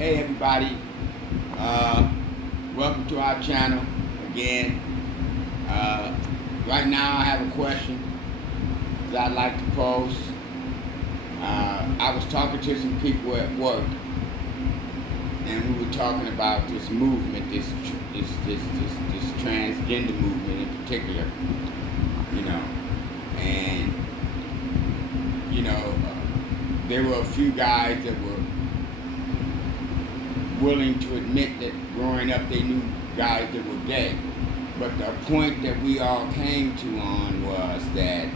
Hey everybody, welcome to our channel again. Right now I have a question that I'd like to pose. I was talking to some people at work, and we were talking about this movement, this transgender movement in particular, you know, and there were a few guys that were willing to admit that growing up they knew guys that were gay. But the point that we all came to on was that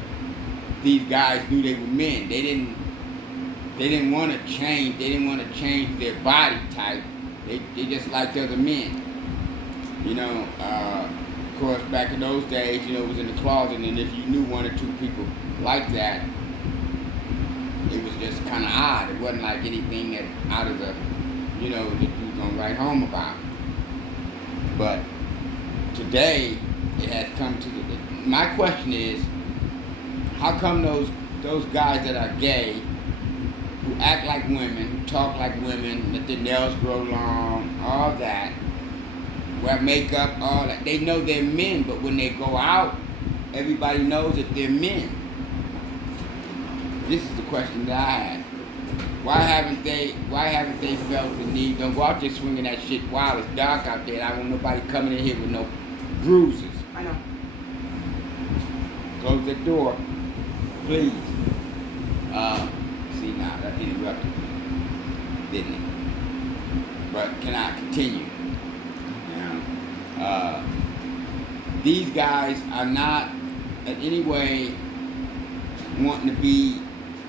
these guys knew they were men. They didn't want to change. They didn't want to change their body type. They just liked other men. Of course, back in those days, it was in the closet, and if you knew one or two people like that, it was just kind of odd. It wasn't like anything that out of the, that you was gonna write home about. But today, it has come to my question is, how come those guys that are gay, who act like women, who talk like women, let their nails grow long, all that, wear makeup, all that, they know they're men, but when they go out, everybody knows that they're men? This is the question that I had. Why haven't they felt the need? Don't go out there swinging that shit while it's dark out there. I don't want nobody coming in here with no bruises. I know. Close the door, please. See now, that interrupted me, didn't it? But can I continue? These guys are not in any way wanting to be.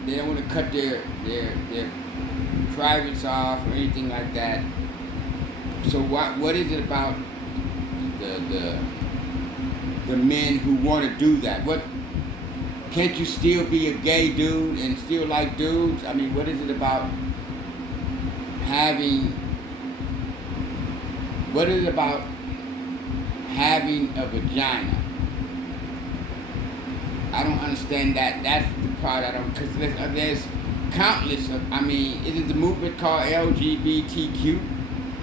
They don't want to cut their privates off or anything like that. So what is it about the men who want to do that? What can't you still be a gay dude and still like dudes? I mean, what is it about having? What is it about having a vagina? I don't understand that. That's the part I don't, because there's countless of, isn't the movement called LGBTQ?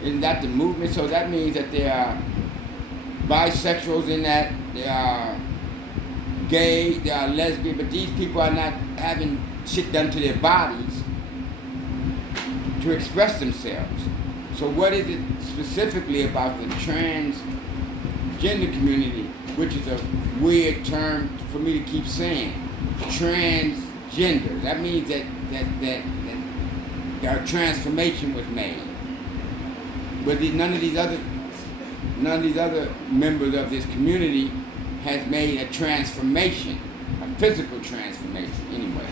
Isn't that the movement? So that means that there are bisexuals in that, there are gay, there are lesbian, but these people are not having shit done to their bodies to express themselves. So what is it specifically about the transgender community, which is a weird term for me to keep saying, transgender? That means that a transformation was made. But none of these other members of this community has made a transformation, a physical transformation anyway.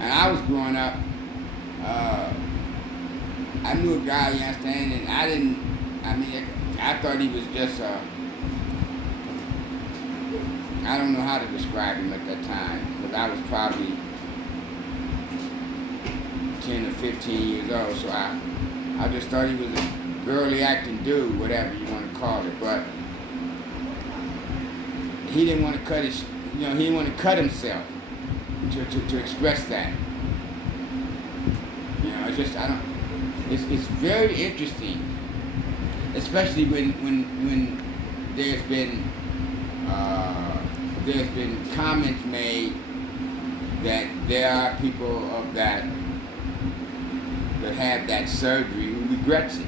And I was growing up, I knew a guy, you understand, and I thought he was just I don't know how to describe him at that time, because I was probably 10 or 15 years old, so I just thought he was a girly acting dude, whatever you want to call it. But he didn't want to cut his, he didn't want to cut himself to express that. It's very interesting, especially when there's been comments made that there are people of that have that surgery who regrets it,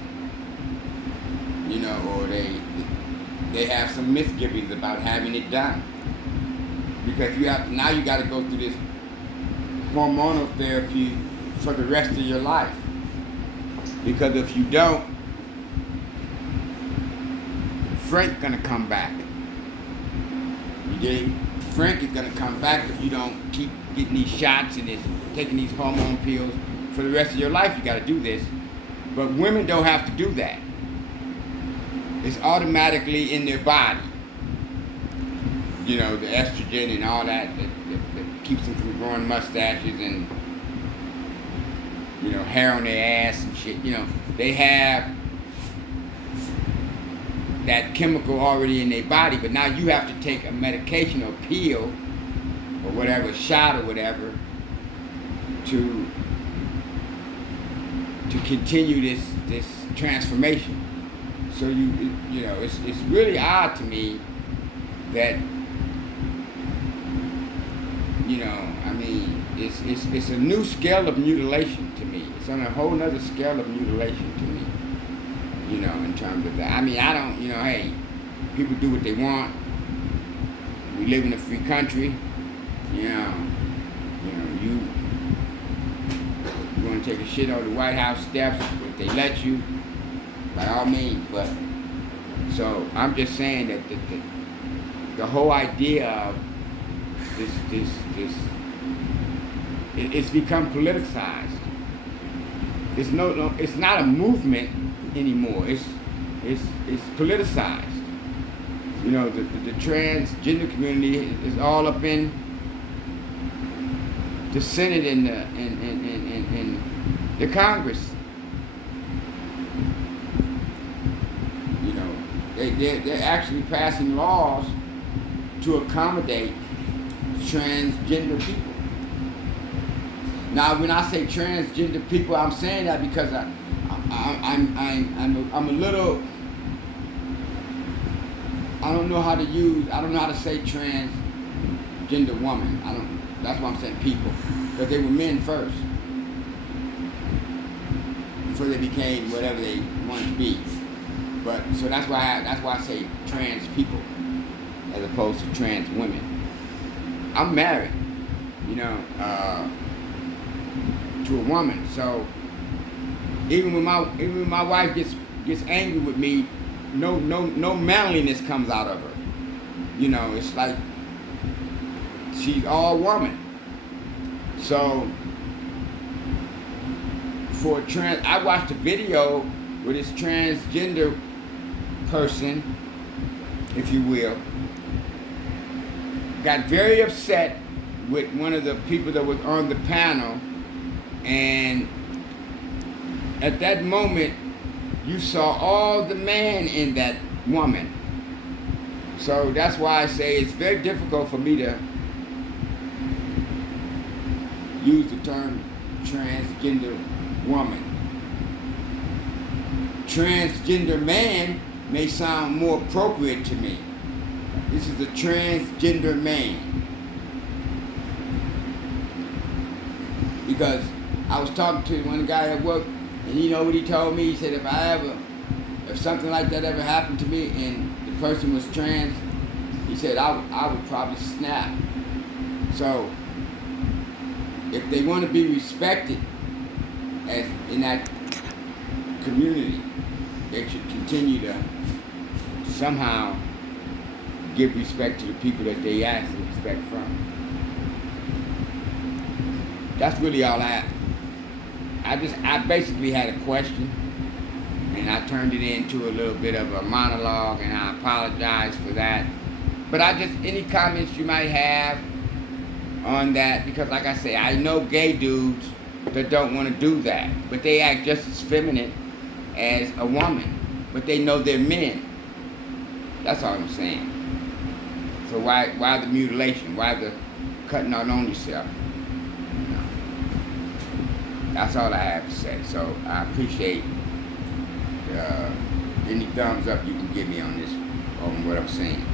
or they have some misgivings about having it done, because you got to go through this hormonal therapy for the rest of your life, because if you don't, Frank's gonna come back. You dig? Frank is gonna come back if you don't keep getting these shots and taking these hormone pills for the rest of your life. You got to do this, but women don't have to do that. It's automatically in their body. The estrogen and all that keeps them from growing mustaches and hair on their ass and shit. They have that chemical already in their body, but now you have to take a medication or pill or whatever, shot or whatever, to to continue this transformation. So you know, it's really odd to me that, you know, I mean, it's a new scale of mutilation to me. It's on a whole nother scale of mutilation to me. You know, in terms of that. I mean, I don't, you know, hey, people do what they want. We live in a free country. You know, you want to take a shit on the White House steps if they let you, by all means. But so I'm just saying that the whole idea of this it's become politicized. It's it's not a movement anymore. It's politicized. You know, the transgender community is all up in the Senate and the Congress. You know, they're actually passing laws to accommodate transgender people. Now, when I say transgender people, I'm saying that because I'm a little. I don't know how to say transgender woman. That's why I'm saying people, because they were men first before they became whatever they wanted to be. But so that's why I say trans people as opposed to trans women. I'm married, you know, to a woman. So even when my wife gets angry with me, no manliness comes out of her. You know, it's like she's all woman. So for I watched a video with this transgender person, if you will, got very upset with one of the people that was on the panel, and at that moment you saw all the man in that woman. So that's why I say it's very difficult for me to use the term transgender woman. Transgender man may sound more appropriate to me. This is a transgender man. Because I was talking to one guy at work, and you know what he told me? He said if something like that ever happened to me and the person was trans, he said I would probably snap. So if they want to be respected as in that community, they should continue to somehow give respect to the people that they ask for respect from. That's really all I basically had a question, and I turned it into a little bit of a monologue, and I apologize for that. But any comments you might have on that, because like I say, I know gay dudes that don't want to do that, but they act just as feminine as a woman, but they know they're men. That's all I'm saying. So why the mutilation? Why the cutting out on yourself? You know, that's all I have to say. So I appreciate any thumbs up you can give me on this, on what I'm saying.